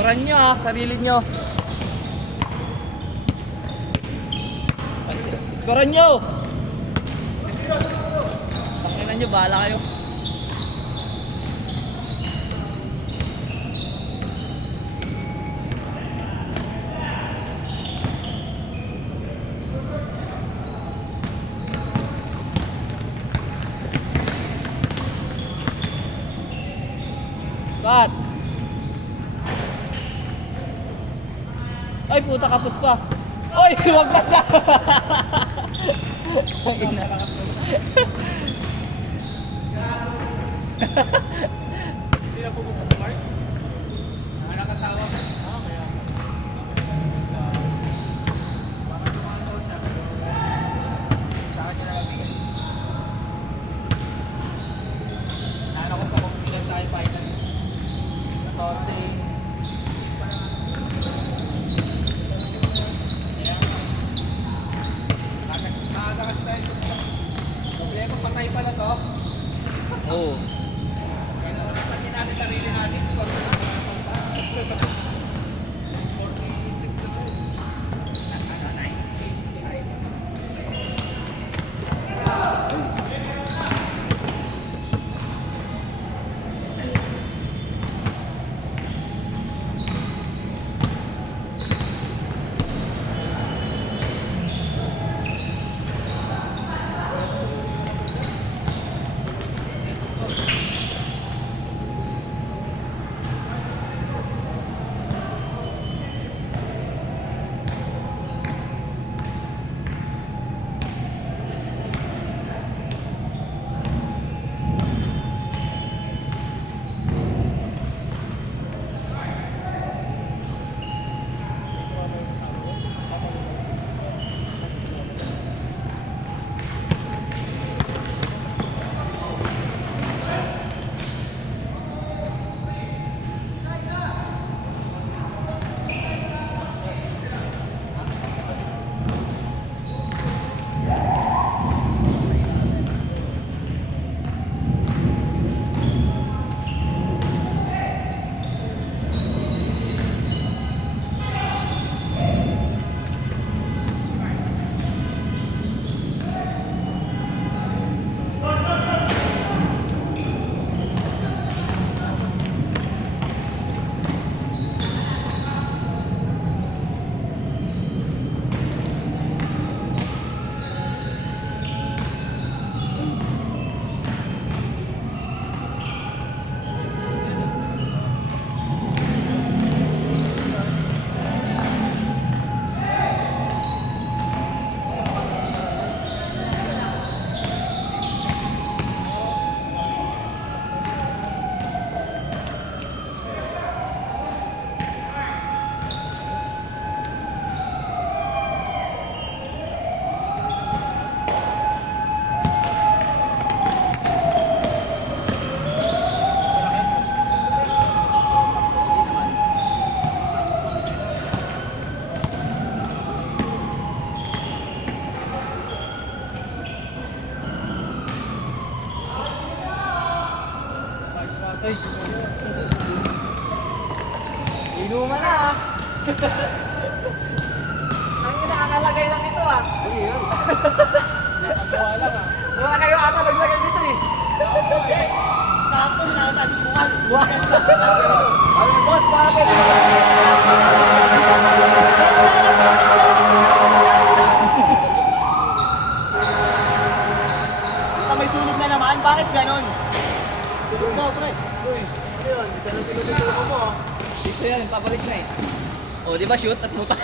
Scorean nyo ha, sarili nyo. Scorean nyo! Takinan nyo, bahala kayo. Scott! Ay, puta, kapos pa. Oy, wagpas na! Hindi na pupunta sa mark? Anak asawa? Kaya. Baka tumanto siya. Sa akin na nabigay. Nala ko pa kung bigas tayo final. 14. Maaga kasi tayo. Problema, patay pala to. Oo. Kaya natin natin sarili natin. Score na. 46 na. 90. Ay. Inuman na ah. Ang nakakalagay lang ito ah. Nakakuha lang ah. Wala kayo ata maglagay dito eh. Tapos nakatagpuan. Ay, boss, bakit? Ito may sunog na naman, bakit ganon? Sunog mo, pre. Uy, ano yun? Isa lang tinututuko mo. Dito yan, papalit na eh. O, di ba shoot at puta?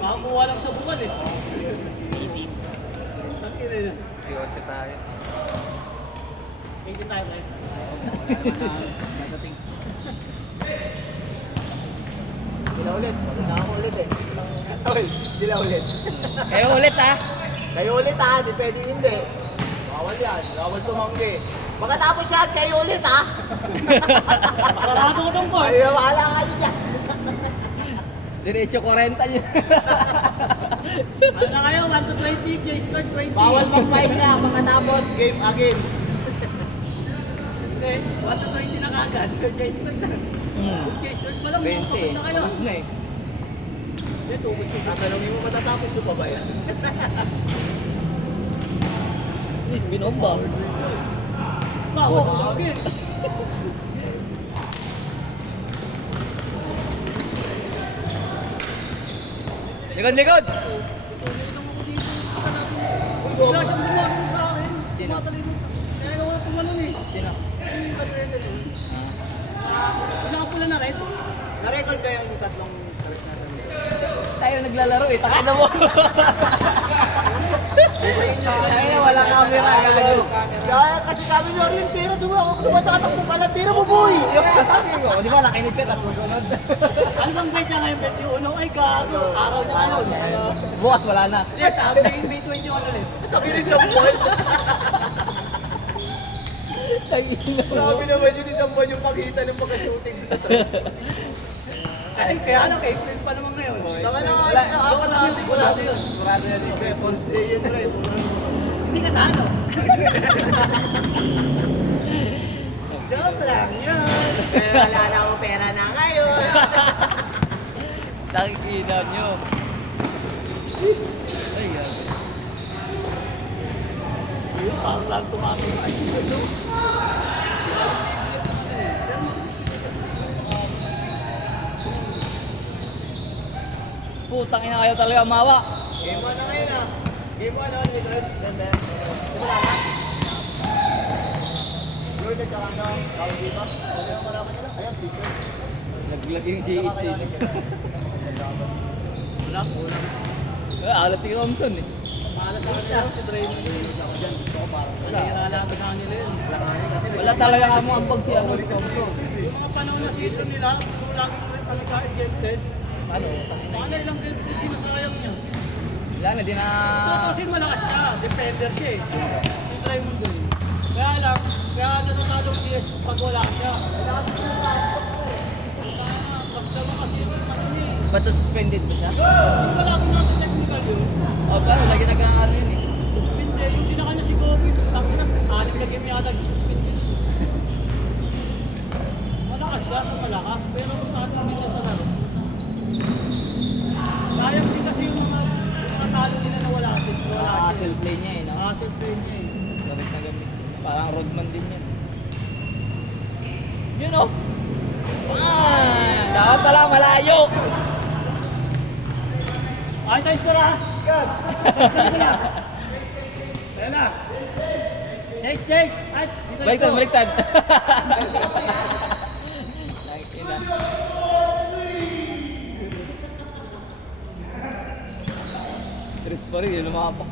Makakuha lang sa bukal eh. Siwate tayo. 80 tayo right? Sila ulit. Pagkita ako ulit eh. Oy, sila ulit. Kayo ulit ah. Kayo ulit ha, di pwedeng hindi. Bawal yan, bawal tumanggi. Pagkatapos yan, kayo ulit ha. Parado ko tong boy. Ay, wala kayo dyan. Diretso 40 niya. Ano na kayo? 1 to 20, J squad 20. Bawal mag-fight na, pagkatapos game again. Hindi, 120 na kagad. J-Spec na. J-Spec pa lang, 20 kapag eh. na kayo. Ano eh. Hindi, tubig siya. Tatanungin mo matatapos mo pa ba yan? Binomba. Bawa ko lagi. Likod, likod! Wala kang gumagano sa akin. Tumatalino. Kaya ako tumalon eh. Sino? Ayun yung kalwete eh. Pinakapula na rin. Na-record kayo yung tatlong alas na sa mga. Tayo naglalaro eh, takin na mo. Tayo na, wala camera. Kaya kasi sabi niyo rin, tira sumo ako kung matatakbo pala, tira mo boy! Yung kasabi ko, di ba nakinig ka tapos sunod. Ano bang bet niya ngayon? Bet yung uno? Ay gago. Araw niya ngayon. Bukas wala na. Hindi, sabi na yung B20 yung ano ulit. Tabi rin sa buwan. Grabe naman yun isang buwan yung pakita ng pagka-shooting doon sa trucks. Ay, kaya ano, April pa naman ngayon. Tama na nga, Wala. apat na ating wala din. Sigurado yan eh. Okay, Paul's Day yun rin. Hindi ka talo. Joke lang yun. Eh, wala na akong pera na ngayon. Nakikita nyo. Ay, grabe. Parang lang tumami. Ay, ito. Putang ina kayo talaga mawa. Game 1 na ngayon ah. Game 1 na, Lakers. Ganda. Simula na. Lord, nagkakanda. Tawag dito. Ano yung maraman nila? Ayan, t-shirt. Naglag yung GSC. Wala, wala. Alat yung Thompson eh. Mahala sa kanila si Draymond. Ako dyan, gusto ko parang wala. Nanira lang sa kanila yun. Langanin kasi Wala talaga ka mo ang pag si ano si Thompson. Yung mga panahon na season nila, kung laging rin pagka-ejected, Ano? paano ilang games din sinasayang niya? Wala na, di na... Kasi malakas siya, defender siya eh. Si Draymond din. Kaya lang, kaya natatalo ang DS pag wala siya. Basta mo kasi yung ano niya eh. Ba't suspended ba siya? Kung wala akong natin technical yun, O, pero lagi nag-ano yun eh. suspend eh. Yung sinaka niya si Kobe, tapos anim na game yata si suspend yun. Malakas siya sa malakas, pero kung tatanggin niya sa laro. Sayang din kasi yung mga talo nila na wala siya. Wala siya. Hustle play niya eh, no? Hustle play niya eh. Gamit na gamit. Parang roadman din yan. Yun o. Dapat pala malayo. Ay, tayo score ha! Ayan na! Next, next! Ay, dito, Baliktad, dito. baliktad. Nakikita. Chris pa rin, yun lumapak.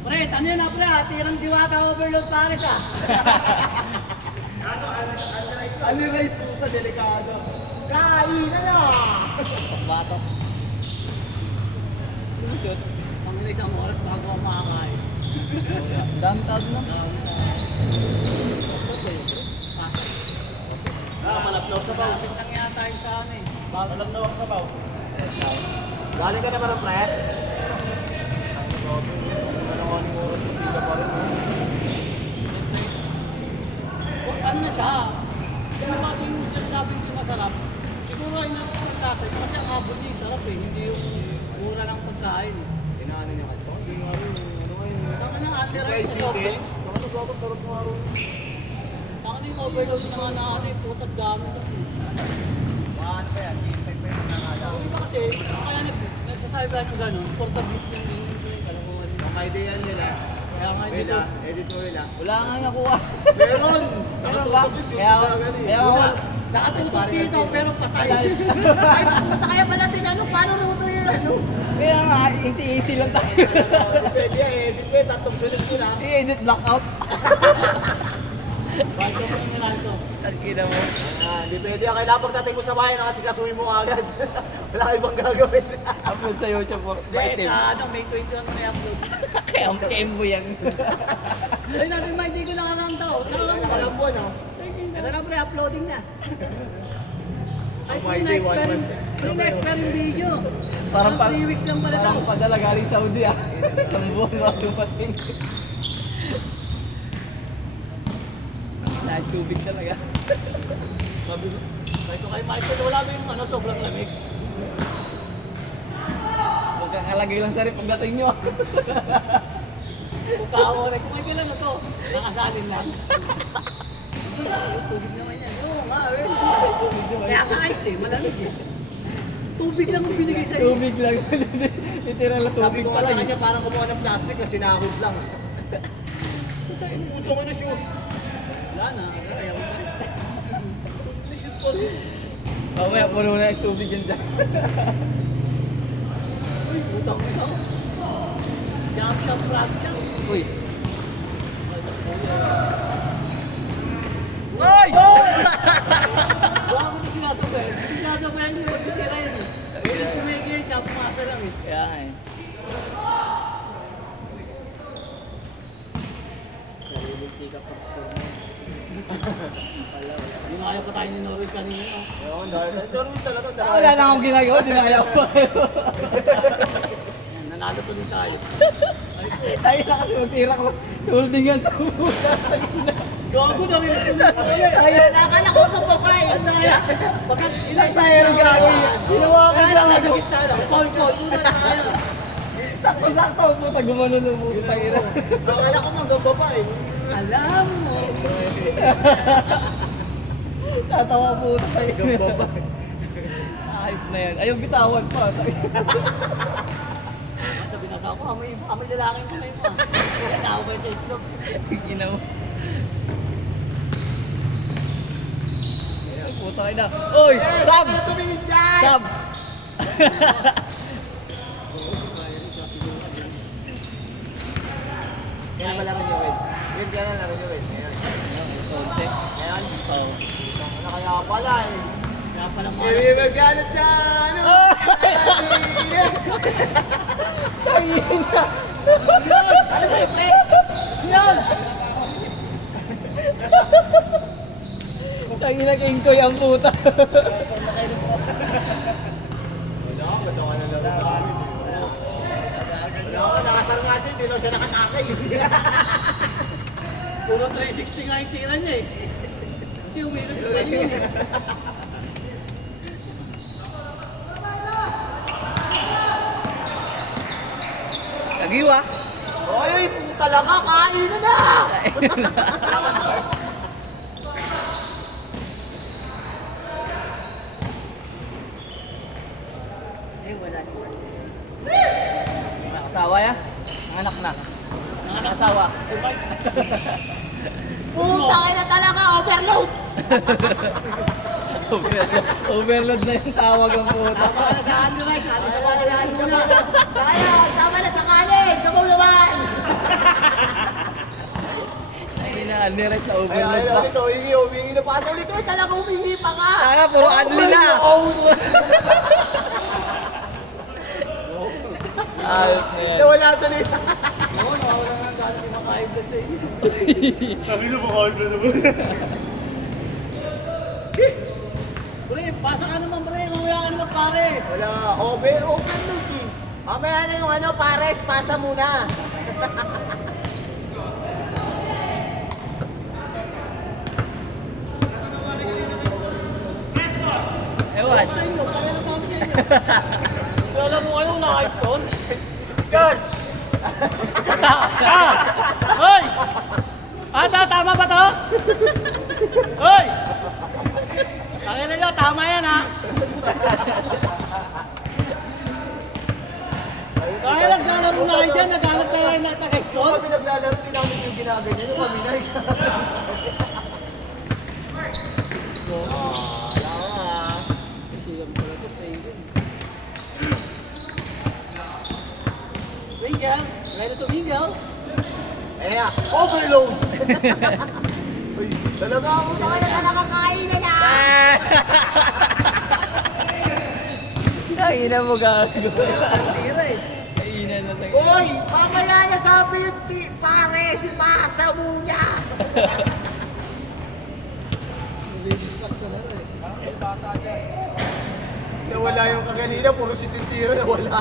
Pre, ano yun na pre ha? Tirang diwata overload Paris ha? ano yung guys, puta, delikado. Kain na lang! Batok. Shoot. Pang isang oras bago ako makakain. Dami tawag na. Malapnaw sa baw. Lapit lang yata yung sa amin. Malapnaw sa baw. Galing ka na ba ng pre? Ano na siya? Kung kasi yung sinasabi hindi masarap, siguro ay napakagkasa. Kasi ang abot niya yung sarap eh. Hindi yung mura ng pagkain eh. Inaano niya kayo? Hindi nga rin. Ano ngayon? Tama ng under Guys, sa si soft Bill. drinks. Ano ba? Sarap nga rin. Tama na yung overload na nga na ano eh. Putad gamit. Ano ba yan? Yung iba kasi, kaya nagsasabi ba ng gano'n, portablis yung kalamuhan nila. Ang idea yan nila. Kaya nga hindi Wala, ko. edit mo nila. Wala nga nakuha. Meron! Meron ba? Nakatutok yun Kaya sa agad eh. kaya Wala. Nakatutok dito pero patay. Ay, puta kaya pala tinanong paano luto yun ano? Kaya nga, easy lang tayo. Pwede yan, edit mo eh, tatlong sunod yun ah. I-edit blackout. Bago ko yung nilalto. Tagkina mo. Hindi pwede yan, kailangan pagdating mo sa bahay, nakasikasuhin mo agad. Wala kang ibang gagawin. Upload sa YouTube po. Hindi, Maitim. sa ano, May 21 na i-upload. Kaya ang mo yan. Ay, natin may hindi ko nakaramta oh. Alam mo, no? Ito na pre-uploading na. Ay, Oh, my day, one month. Yung na-expire yung video. Parang Parang 3 weeks lang pala daw. Parang padala galing Saudi ah. Isang buwan bago dumating. Nice tubig talaga. Sabi ko kay Michael, wala ba yung ano, sobrang lamig? Huwag kang kalagay lang sa rip pagdating nyo. Kung kaawalay, kung may kailan na to, nakasalin lang. Tubig naman yan. Oo nga, tubig naman. Kaya nga ice eh, malamig eh. Tubig lang ang binigay sa'yo. Tubig lang. Literal na Sabi tubig ko pa nga sa lang. kanya parang kumuha ng plastic kasi sinahod lang. Puto ko na siya. Wala na, kaya mo pa rin. Nisip ko rin. Mamaya puno na yung tubig yan dyan. Uy, utang mo ito. Jump shot, front shot. Uy. Uy! Baka ko na sinasabay. Hindi sinasabay niyo, hindi tira yun eh. Hindi kumigil, jump masa lang eh. Kaya nga eh. Hindi na kaya pa tayo ni Norway kanina. No? Ayun, Darwin talaga. Wala na akong ginagawa, dinaya ko. Yan, nanalo tuloy tayo. Tayo na kasi magtira ko. Holding yan sa kumunta. Gago na rin sila. Kaya Nakakala ko kapapay. Baka ilang sayang gagawin. Ginawa ko kaya lang. lang nasa gitna lang. Paul, una na tayo. Sakto-sakto. Puta, gumano na mo. Putang Nakakala ko manggamba pa eh. Alam mo. Tatawa po tayo. Gamba pa. Ayop na yan. Ayaw bitawan pa. Sabi na sa ako, amoy lalaki mo na yun. Tao kayo sa itlog. Ginawa. Puta kayo na. Oy! Sam! Tumingin dyan! Sam! Kaya pala rin yung win. Win ka na rin yung win. Ayan. Ayan. Ano kaya pala eh. Kaya pala mga Hindi magalit sa ano. Tangin na! yan! Tangin na king koy ang puta. Wala, ba't ako nalaro? Wala ako, nakasar nga siya, hindi lang siya nakatakay. Puro 360 nga yung tira niya eh. Kasi umilog ko tayo yun eh. Kagiwa. Oy, puta lang ka, kain na na! Eh, wala siya. Asawa ya? Ang anak na. Ang asawa. Puta kayo na talaga, overload! Overload na yung tawag ang puta. Tama ka na sa ano guys, ano sa palalaan muna. Kaya, tama na sa kanin, sa bulawan! Tangin na, unrealized na Ay, overload ay, pa. ulit, humingi na pa. Sa ulit, talaga humingi pa ka! Ah, puro adli na. Ayot na yan. Nawala tuloy. Oo, nawala na gano'n si makain doon sa inyo. Sabi na makain na naman. Pre, pasa ka naman pre, mamaya ka naman pares. Wala, overload eh. Mamaya na yung ano, pares, pasa muna. Ewan. Sa inyo, kaya na mami sa inyo. Wala mo kayo, naka-ice doon. Scott! Hoy! Ata, tama ba to? Hoy! Tangin na nyo, tama yan ha. Kaya lang sa laro na kayo dyan, naghanap na kayo ng taga-store. Kami naglalaro din namin yung ginaganyan yung kami na. Miguel, ready to Miguel? Ayan, overload! Uy, talaga ako na kaya na nakakain na na! Kainan mo gago. Tira eh. Kainan na tayo. Uy, mamaya na sabi yung pares, pasa muna! Nawala yung kaganina, puro si Tintiro nawala na.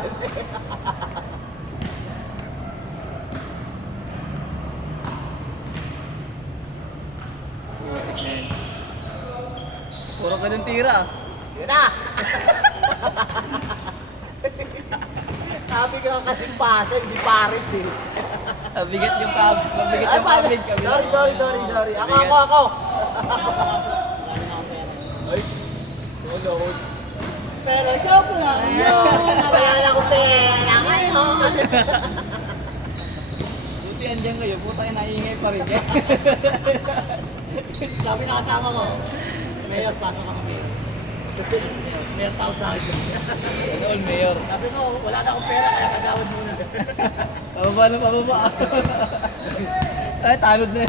Puro ganun tira. Yun na! Sabi ka kasing pasa, hindi Paris eh. Mabigat yung mabigat Ay, yung paano? kabig. Sorry. Ako. Ay, load. Pero joke lang yun. Wala na akong pera ngayon. Buti andyan kayo, puta yung naingay pa rin eh. Sabi na kasama ko. Mayor, pasok ako mayor. Mayor tawag sa akin. Ano all mayor? Sabi ko, wala na akong pera, kaya kagawad muna. Pababa. Ay, tanod na.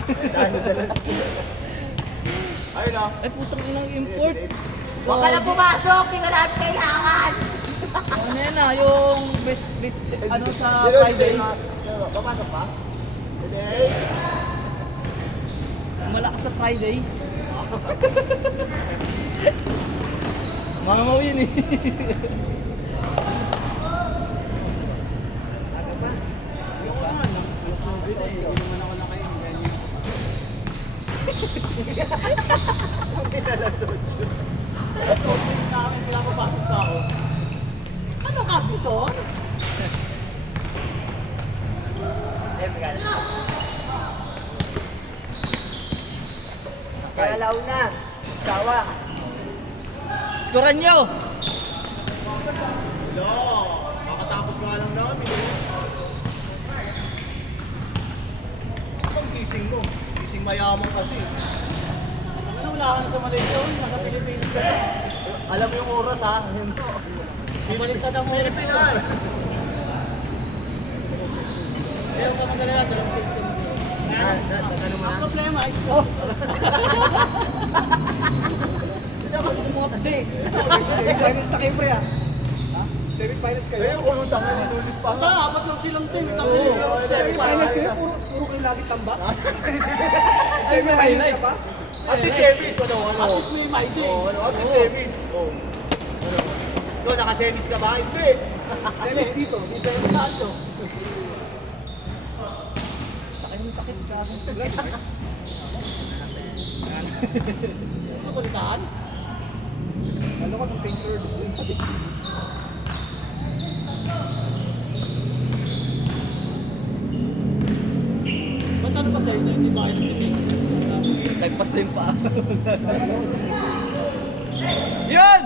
Ayun na. Ay, putang inang import. Huwag ka na pumasok, hindi ka namin kailangan. Ano yan ah, yung best, ano sa Friday. Papasok pa? Hindi. Malakas sa Friday. Mangaw yun eh. Namin wala ko pasok pa ako. Ano ka, bison? Kalaw na. Sawa. Skoran nyo! Hello. Makatapos nga lang namin eh. Ang gising mo. Gising mayaman kasi. Ano, wala ka na sa Malaysia, nasa Pilipinas ka. Alam mo yung oras ha? Bumaliktad ang oras. Pilipinas. Kaya ka magalala, dalawang safety mo. Ano mo Ang na? problema is ko. Mga pade. Semi-finals na kayo, pre, ah. Semi-finals kayo. Eh, ulutang mo. Ulit pa. Baka apat lang silang team. Semi-finals kayo, puro kayo lagi tambak. Semi-finals ka pa? At the semis, ano? At least may maidi. At the semis. Ano? Ikaw, naka-semis ka ba? Hindi. Semis dito. Saan to? Takay mo sakit ka. Ano balitaan? Ano ko ng picture? Ba't ano pa sa inyo? Hindi ba kayo nagtitig? Nagpas din pa. Yun!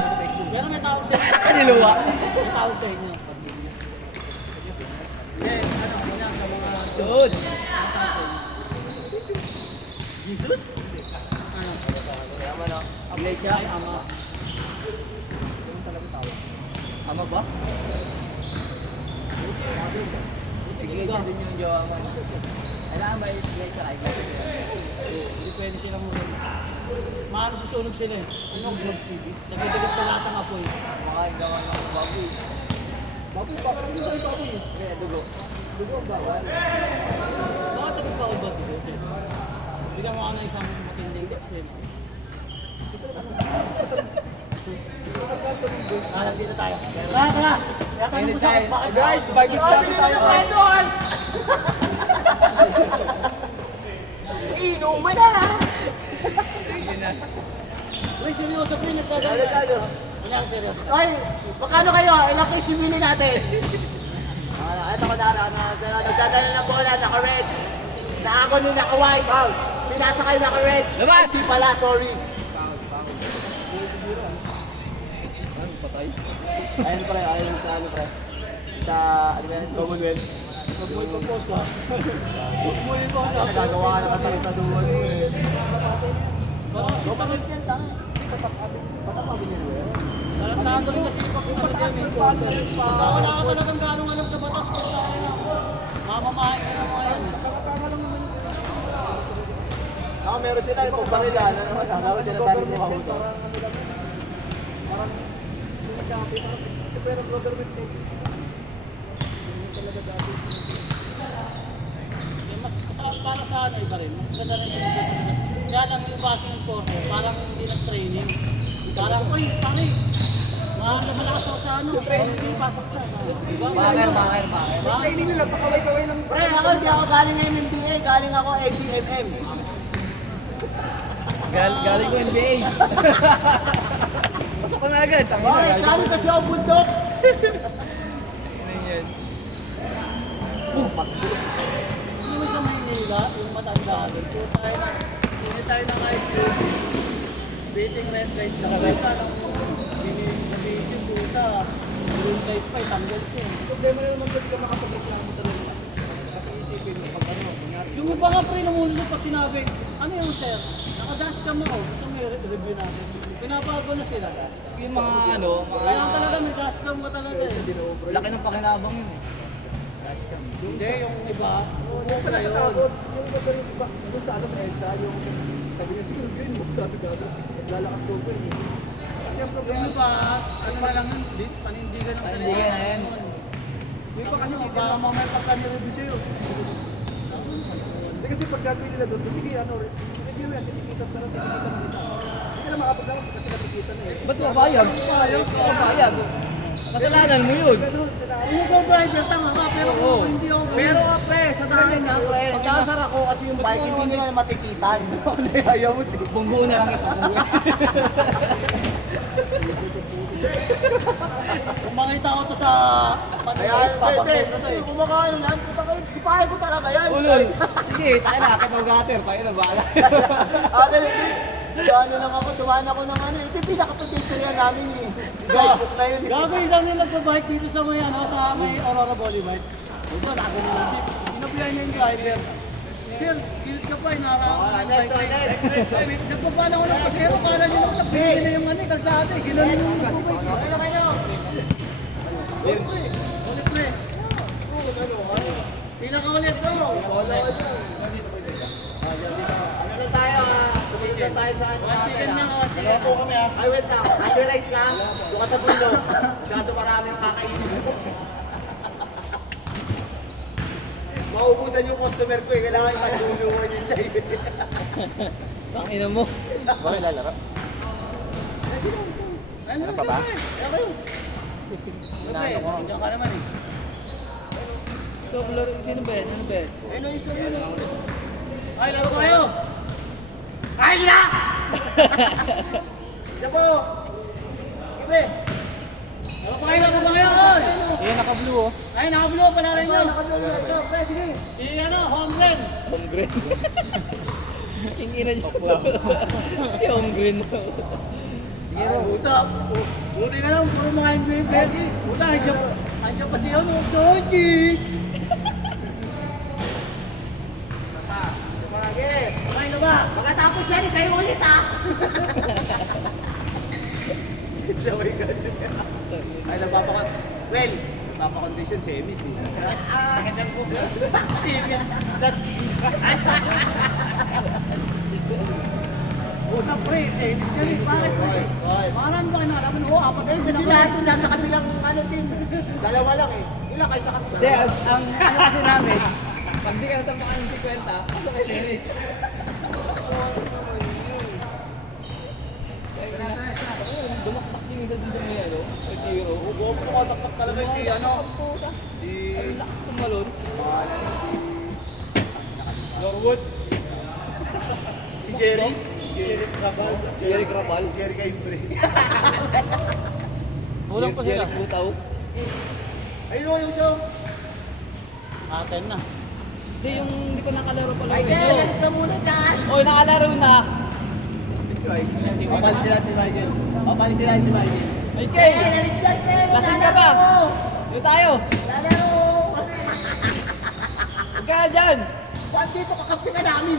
Pero may tawag sa inyo. Niluwa. May tawag sa inyo. Yes, ano, yan, sa mga... Doon. Jesus? Ano? Kaya man o. Iglesia, ama. Ama ba? Iglesia din yung jowa mo. Kailangan ba iglesia ka? Hindi pwede silang muna. Maano susunog sila eh. Ano ang Slobs TV? Nagdidikit na lahat ng apoy. Makain gawa ng baboy. Baboy, bakit hindi sa'yo baboy eh? Kaya dugo. Dugo ang bawal. Bakit takot ba ako ba dugo? Bigyan mo ako ng isang matinding explain. Dito tayo. Tara! Yakan mo sa bakit? Guys, Bible study tayo, guys. Inuman na! Uy, seryoso po yung Ano nagkaganda. tayo? Kunyang seryoso. Ay, magkano kayo? Ilang kayo simili natin? Ito ko na, nagdadala ng bola, naka-red. Na ako ni naka-white. Pinasa kayo naka-red. Labas! Hindi pala, sorry. Ayun pre, ayun sa ano pre. Sa, ano ba yan? Commonwealth. Huwag mo ipapos ha. Huwag mo ipapos. Nagagawa ka na sa taritaduan mo eh. Parang Commonwealth yan, tanga. Ba't ang mabili mo yan? parang tago rin kasi ipapos yan eh. Baka wala ka talagang ganong alam sa batas kung saan na. Mamamahay ka na mga yan. Ako meron sila, yung barila, ano naman, dapat tinatali mo ako ito. Para sa ano iba rin. Maganda rin sinusunod. Kaya lang yung base ng course, parang hindi nag-training. Parang, uy, pare, malakas ako sa ano, hindi pasok ka. Diba? Bakit? Training nila, pakaway-kaway lang. Pre, ako, di ako galing ng MMDA, galing ako ABMM. Galing ko NBA. Pasok ko na agad. Tangina, Bakit? Galing kasi ako bundok. yan. Hindi mo sa Maynila, yung matanda doon. So tayo na, hindi tayo ng ice cream. Beating red light. Nakabita lang sa video, puta. Green light pa, tanggal siya. Problema na naman pwede ka makapag-reklamo talaga. Kasi isipin mo, pag ano, kunyari. Yung iba nga pre, namulog pag sinabi, ano yung sir? Nakadash cam ako, gusto mo i-review natin. Pinabago na sila. Yung mga ano, Kaya talaga may dash cam ka talaga eh. laki ng pakinabang yun eh. Hindi, yung iba, Yung pala yun. Yung iba rin, doon sa ano, sa EDSA, yung sabi niya, sige, green mo, sabi ka, naglalakas daw ko eh. Kasi ang problema, yung iba, ano na lang yun, panindigan ng Panindigan na yan. yung iba kasi Kasi dito, baka mamaya pagka nireview sa'yo. hindi kasi pag gagawin nila doon, sige, ano, review mo yan, titikita ka lang, titikita mo kita. Hindi na makapaglakas kasi nakikita na eh. Ba't mabayag? Mabayag. Kasalanan mo yun. Yung go-driver, tama ka, pero kung hindi ako. Pero pre, sa dahil nga pre, kasar ako kasi yung bike, hindi nyo na matikitan. Ayaw mo, di. Bungbuo na lang ito. Kung makita ko to sa Kaya, Manila, papagod na to hindi, eh. kumakain lang, puta kayo, sipahin ko talaga yan. Ulol. Sige, tayo na. Akit ng gutter. Tayo na bahala. Akin, hindi. Ano lang ako, dumaan ako ng ano, ito yung pinaka-potential namin eh. Guidebook na yun eh. Gago isang nila nagbabike dito sa may, ano, sa may Aurora Boulevard. Ito, nago na yung jeep. Inabihan niya yung driver. Sir, gilit ka pa, inaarang bike. Nagpapala ko ng pasero, kala niyo naman napili na yung ano, kalsada eh. Ginanon yung nagbabike. Ano kayo? Ulit pre. Pinakaulit bro. Ano na tayo ah? Sumunod na tayo sa ano natin Sigan na, ah. sigan. Opo kami ah. Ay wait lang, anti-rice ka? Doon ka sa dulo. Masyado marami yung kakainin. Maubusan yung customer ko eh. Kailangan ipag-dulo din sa iyo. Pakina mo. Bakit lalaro? Ano pa ba? Ano ko? Diyan ka naman eh. Ito, laro. Sino ba yan? Ano ba yan? Ano yung sabi mo? Ay, laro kayo! Ay, gila! Isa po. Ibe. Laro pa kayo, laro pa kayo! Oy! Yan, naka-blue oh. Ay, nakabulo pa na rin nyo. Nakadulo. Ito, pre, sige. Si ano, home run. Home green. Yung ina niya. Si home green. Puta, buti na lang, puro mga NBA players. Puta, andiyan pa si ano, Doji. Palagi. Kumain na ba? Pagkatapos yan, kayo ulit ah. Ay, nagpapaka... Well, nagpapakondisyon semis eh. Sakit ang buko. Serious. Puta pre, semis ka rin. Bakit pre? Marami ba kinalaman? Oo, apat Eh, kasi lahat yun nasa kabilang ano din. Dalawa lang eh. Ilang kayo sa kabila? Hindi, ang ano kasi namin, pag di ka natapakan ng 50, pasok ka series. Dumaktak din isa dun sa may ano, sa tiro. Buo ko nakataktak talaga si ano. Si... Ang lakas tumalon. Norwood. Si Jerry. Jerry Crabal. Jerry Kaybre. Kulang pa sila. Butaw. Ayun yung show. Atin na. Hindi, yung hindi pa nakalaro pala. Michael, alis ka muna dyan. Oy, nakalaro na. Papalis sila si Michael. Papalis sila si Michael. Okay. alis dyan, Ken. Lasing ka ba? Dito tayo. Lalaro. Huwag ka dyan. Ba't dito kakampi ka namin?